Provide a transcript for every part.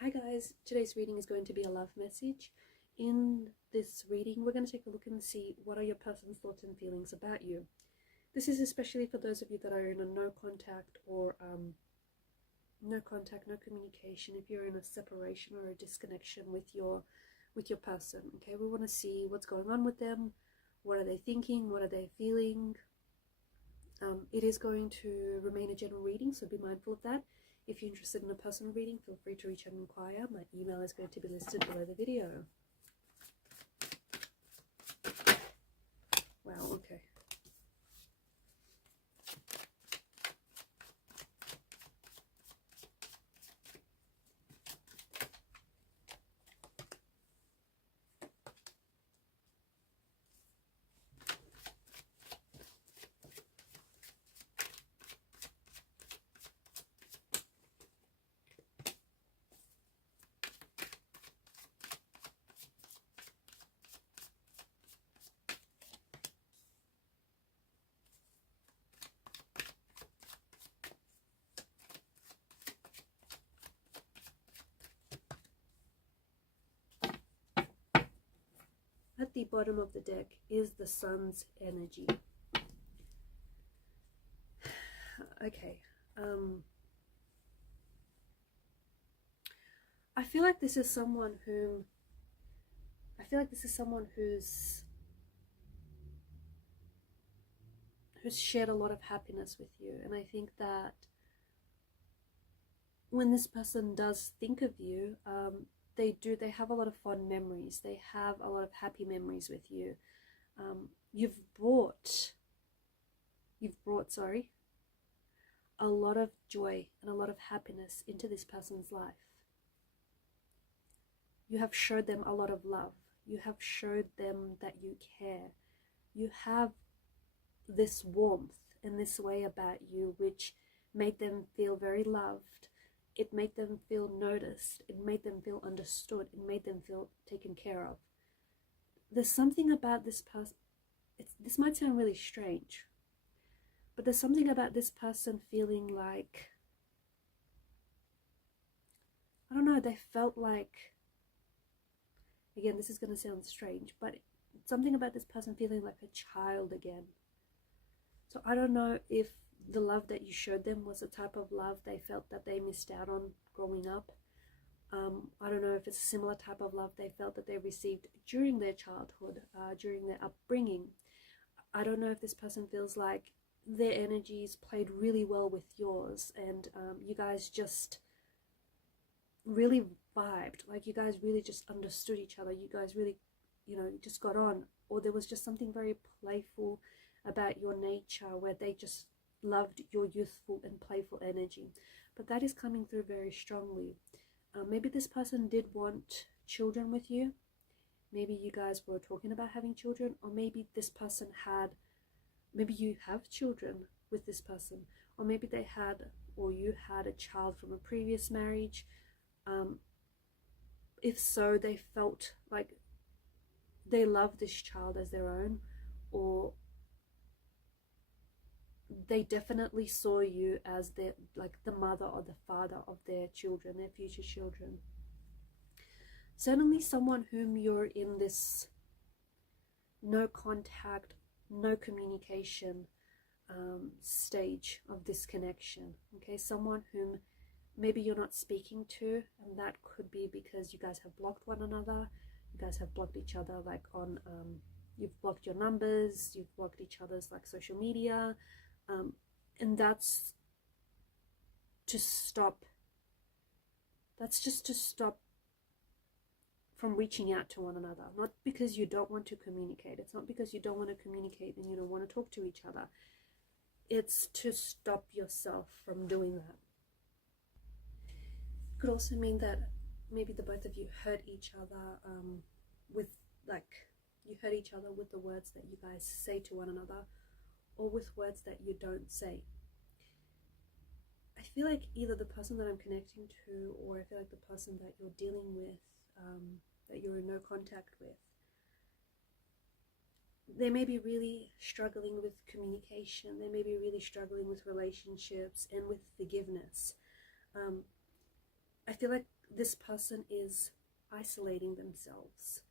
Hi guys, today's reading is going to be a love message. In this reading, we're going to take a look and see what are your person's thoughts and feelings about you. This is especially for those of you that are in a no contact or no communication. If you're in a separation or a disconnection with your person, okay, we want to see what's going on with them. What are they thinking? What are they feeling? It is going to remain a general reading, so be mindful of that. If you're interested in a personal reading, feel free to reach out and inquire. My email is going to be listed below the video. Wow, okay. At the bottom of the deck is the sun's energy. Okay. I feel like this is someone who's shared a lot of happiness with you, and I think that when this person does think of you, they have a lot of fond memories. They have a lot of happy memories with you. You've brought a lot of joy and a lot of happiness into this person's life. You have showed them a lot of love. You have showed them that you care. You have this warmth and this way about you which made them feel very loved. It made them feel noticed. It made them feel understood. It made them feel taken care of. There's something about this person, this might sound really strange, but there's something about this person feeling like, I don't know, they felt like, again, this is going to sound strange, but something about this person feeling like a child again. So I don't know if the love that you showed them was a type of love they felt that they missed out on growing up. I don't know if it's a similar type of love they felt that they received during their childhood, during their upbringing. I don't know if this person feels like their energies played really well with yours, and you guys just really vibed, like you guys really just understood each other. You guys really, just got on, or there was just something very playful about your nature where they just loved your youthful and playful energy. But that is coming through very strongly. Maybe this person did want children with you. Maybe you guys were talking about having children, or maybe this person maybe you have children with this person, or maybe they had, or you had a child from a previous marriage. If so, they felt like they loved this child as their own, or they definitely saw you as their, like, the mother or the father of their children, their future children. Certainly someone whom you're in this no contact, no communication stage of this connection. Okay, someone whom maybe you're not speaking to, and that could be because you guys have blocked one another. You guys have blocked each other, like on you've blocked your numbers, you've blocked each other's like social media. And that's just to stop from reaching out to one another. Not because you don't want to communicate. It's not because you don't want to communicate and you don't want to talk to each other. It's to stop yourself from doing that. It could also mean that maybe the both of you hurt each other you hurt each other with the words that you guys say to one another, or with words that you don't say. I feel like either the person that I'm connecting to, or I feel like the person that you're dealing with, that you're in no contact with, they may be really struggling with communication. They may be really struggling with relationships and with forgiveness. I feel like this person is isolating themselves.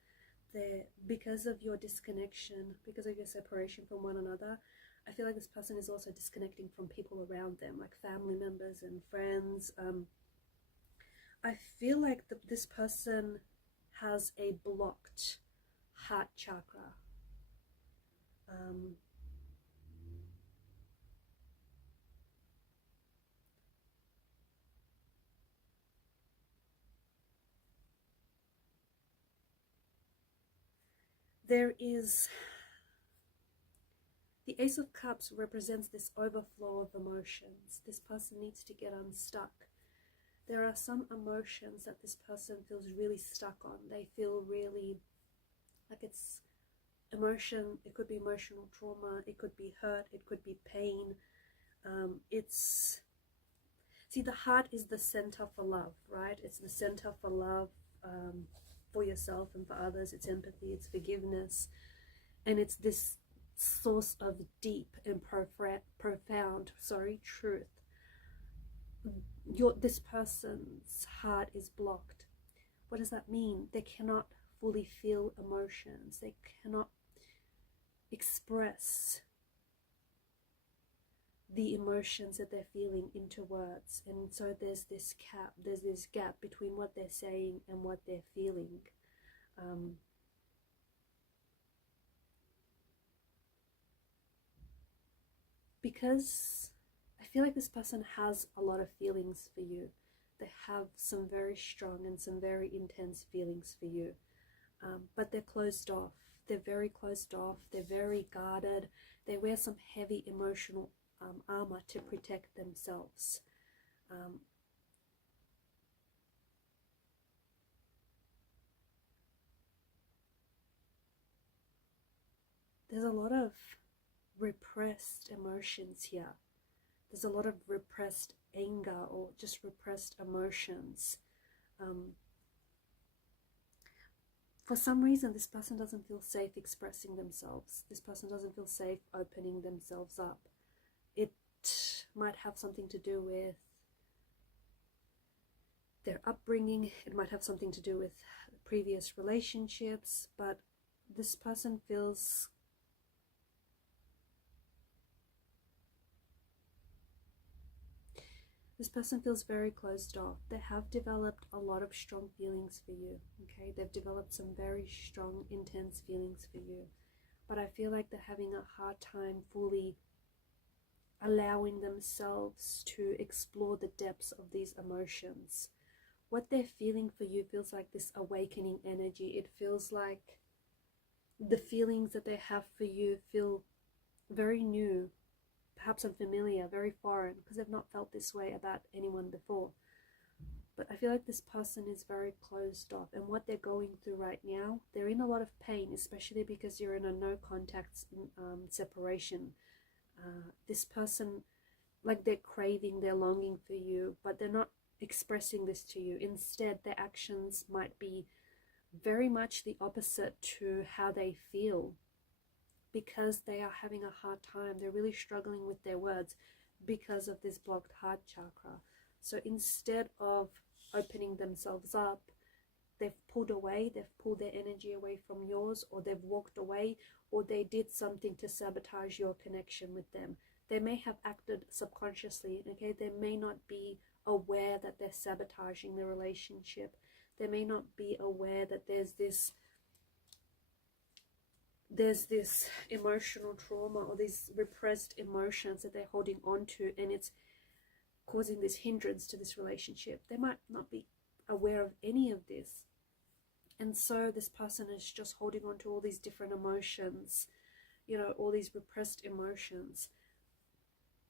Because of your disconnection, because of your separation from one another, I feel like this person is also disconnecting from people around them, like family members and friends. I feel like this person has a blocked heart chakra. There is the Ace of Cups represents this overflow of emotions. This person needs to get unstuck. There are some emotions that this person feels really stuck on. They feel really like it's emotion. It could be emotional trauma. It could be hurt. It could be pain. See, the heart is the center for love, right? It's the center for love, for yourself and for others. It's empathy, it's forgiveness, and it's this source of deep and profound truth. This person's heart is blocked. What does that mean? They cannot fully feel emotions. They cannot express the emotions that they're feeling into words, and so there's this gap between what they're saying and what they're feeling. Because I feel like this person has a lot of feelings for you. They have some very strong and some very intense feelings for you, but they're closed off. They're very closed off. They're very guarded. They wear some heavy emotional armor to protect themselves. There's a lot of repressed emotions here. There's a lot of repressed anger or just repressed emotions. For some reason, this person doesn't feel safe expressing themselves. This person doesn't feel safe opening themselves up. It might have something to do with their upbringing. It might have something to do with previous relationships, but this person feels very closed off. They have developed a lot of strong feelings for you, okay? They've developed some very strong, intense feelings for you, but I feel like they're having a hard time fully allowing themselves to explore the depths of these emotions. What they're feeling for you feels like this awakening energy. It feels like the feelings that they have for you feel very new, perhaps unfamiliar, very foreign, because they've not felt this way about anyone before. But I feel like this person is very closed off, and what they're going through right now, they're in a lot of pain, especially because you're in a no contact separation. This person, like, they're craving, they're longing for you, but they're not expressing this to you. Instead, their actions might be very much the opposite to how they feel, because they are having a hard time. They're really struggling with their words because of this blocked heart chakra. So instead of opening themselves up, they've pulled away, they've pulled their energy away from yours, or they've walked away, or they did something to sabotage your connection with them. They may have acted subconsciously, okay? They may not be aware that they're sabotaging the relationship. They may not be aware that there's this emotional trauma or these repressed emotions that they're holding on to, and it's causing this hindrance to this relationship. They might not be aware of any of this. And so this person is just holding on to all these different emotions, you know, all these repressed emotions,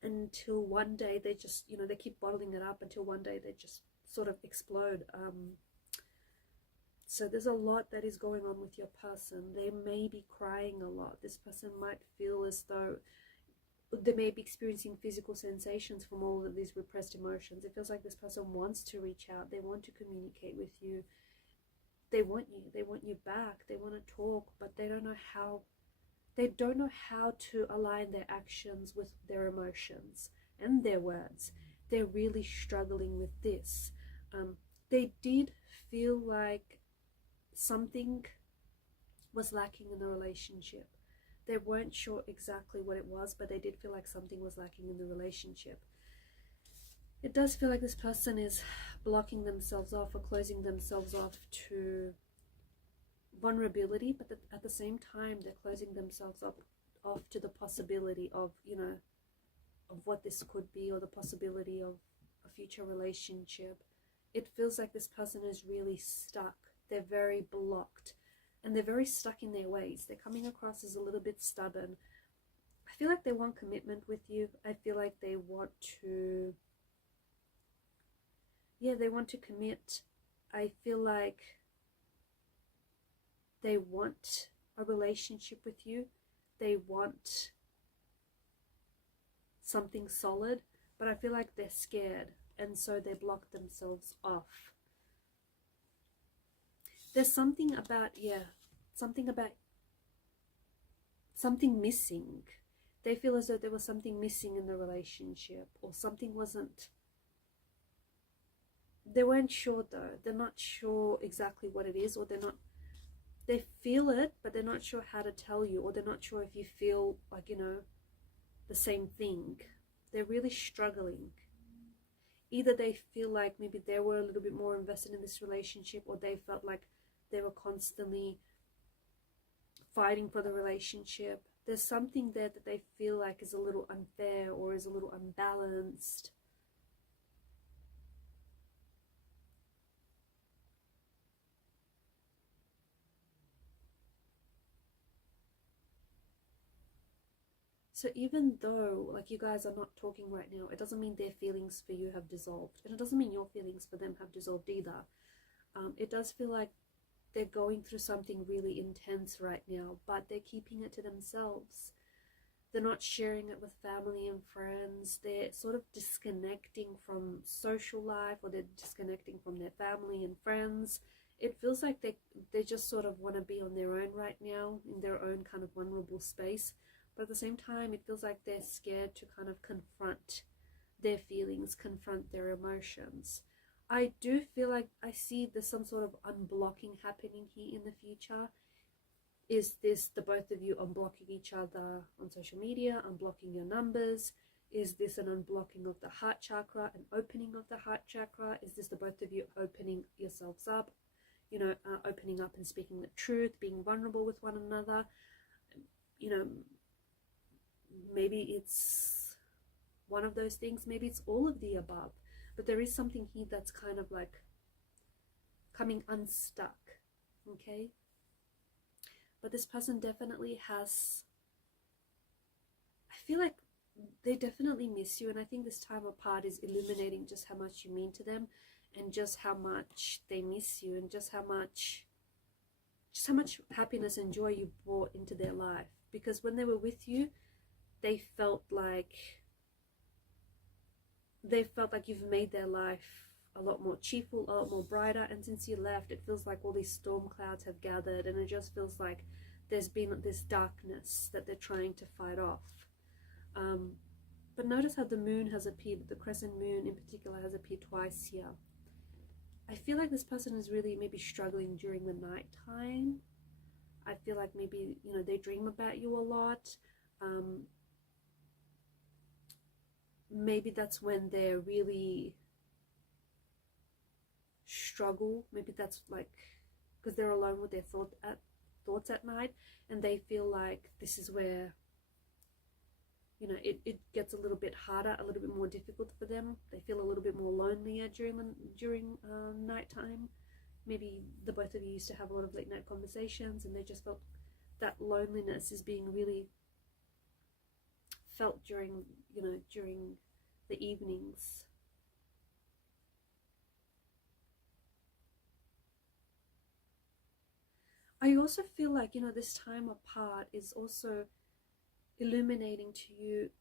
until one day they just, you know, they keep bottling it up until one day they just sort of explode. So there's a lot that is going on with your person. They may be crying a lot. This person might feel as though they may be experiencing physical sensations from all of these repressed emotions. It feels like this person wants to reach out. They want to communicate with you. They want you back. They want to talk, but they don't know how. They don't know how to align their actions with their emotions and their words. They're really struggling with this. they did feel like something was lacking in the relationship. They weren't sure exactly what it was, but they did feel like something was lacking in the relationship. It does feel like this person is blocking themselves off or closing themselves off to vulnerability, but at the same time they're closing themselves off to the possibility of, you know, of what this could be, or the possibility of a future relationship. It feels like this person is really stuck. They're very blocked, and they're very stuck in their ways. They're coming across as a little bit stubborn. I feel like they want commitment with you. I feel like they want to, yeah, they want to commit. I feel like they want a relationship with you. They want something solid, but I feel like they're scared, and so they block themselves off. There's something about, yeah, something missing. They feel as though there was something missing in the relationship, or something wasn't. They weren't sure though. They're not sure exactly what it is, or they feel it, but they're not sure how to tell you, or they're not sure if you feel like, you know, the same thing. They're really struggling. Either they feel like maybe they were a little bit more invested in this relationship, or they felt like they were constantly fighting for the relationship. There's something there that they feel like is a little unfair, or is a little unbalanced. So even though, like, you guys are not talking right now, it doesn't mean their feelings for you have dissolved. And it doesn't mean your feelings for them have dissolved either. It does feel like they're going through something really intense right now, but they're keeping it to themselves. They're not sharing it with family and friends. They're sort of disconnecting from social life, or they're disconnecting from their family and friends. It feels like they just sort of want to be on their own right now, in their own kind of vulnerable space. But at the same time, it feels like they're scared to kind of confront their feelings, confront their emotions. I do feel like I see there's some sort of unblocking happening here in the future. Is this the both of you unblocking each other on social media, unblocking your numbers? Is this an unblocking of the heart chakra, an opening of the heart chakra? Is this the both of you opening yourselves up, you know, opening up and speaking the truth, being vulnerable with one another? You know, maybe it's one of those things, maybe it's all of the above, but there is something here that's kind of like coming unstuck, okay? But this person definitely has, I feel like they definitely miss you, and I think this time apart is illuminating just how much you mean to them, and just how much they miss you, and just how much happiness and joy you brought into their life. Because when they were with you, they felt like you've made their life a lot more cheerful, a lot more brighter. And since you left, it feels like all these storm clouds have gathered, and it just feels like there's been this darkness that they're trying to fight off. But notice how the moon has appeared, the crescent moon in particular has appeared twice here. I feel like this person is really maybe struggling during the night time. I feel like maybe, you know, they dream about you a lot. Maybe that's when they're really struggle. Maybe that's like because they're alone with their thoughts at night, and they feel like this is where, you know, it gets a little bit harder, a little bit more difficult for them. They feel a little bit more lonelier during nighttime. Maybe the both of you used to have a lot of late night conversations, and they just felt that loneliness is being really felt during the evenings. I also feel like, you know, this time apart is also illuminating to you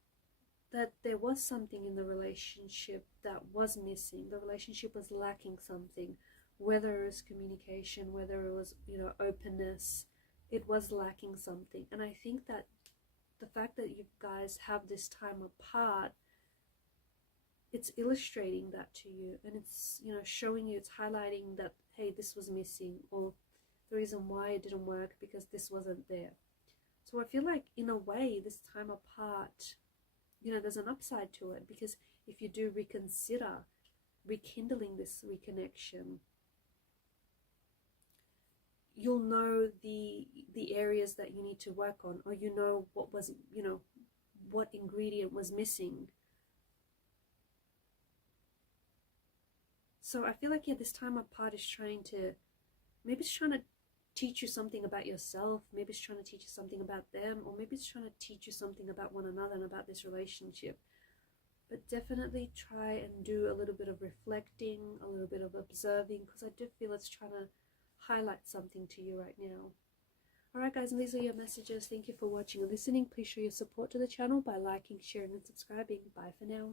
that there was something in the relationship that was missing. The relationship was lacking something, whether it was communication, whether it was, you know, openness. It was lacking something. And I think that the fact that you guys have this time apart it's illustrating that to you, and it's, you know, showing you, it's highlighting that, hey, this was missing, or the reason why it didn't work because this wasn't there. So I feel like in a way this time apart, you know, there's an upside to it, because if you do reconsider rekindling this reconnection, you'll know the areas that you need to work on, or you know what was, you know, what ingredient was missing. So I feel like, yeah, this time apart is trying to, maybe it's trying to teach you something about yourself, maybe it's trying to teach you something about them, or maybe it's trying to teach you something about one another and about this relationship. But definitely try and do a little bit of reflecting, a little bit of observing, because I do feel it's trying to highlight something to you right now. Alright guys, and these are your messages. Thank you for watching and listening. Please show your support to the channel by liking, sharing and subscribing. Bye for now.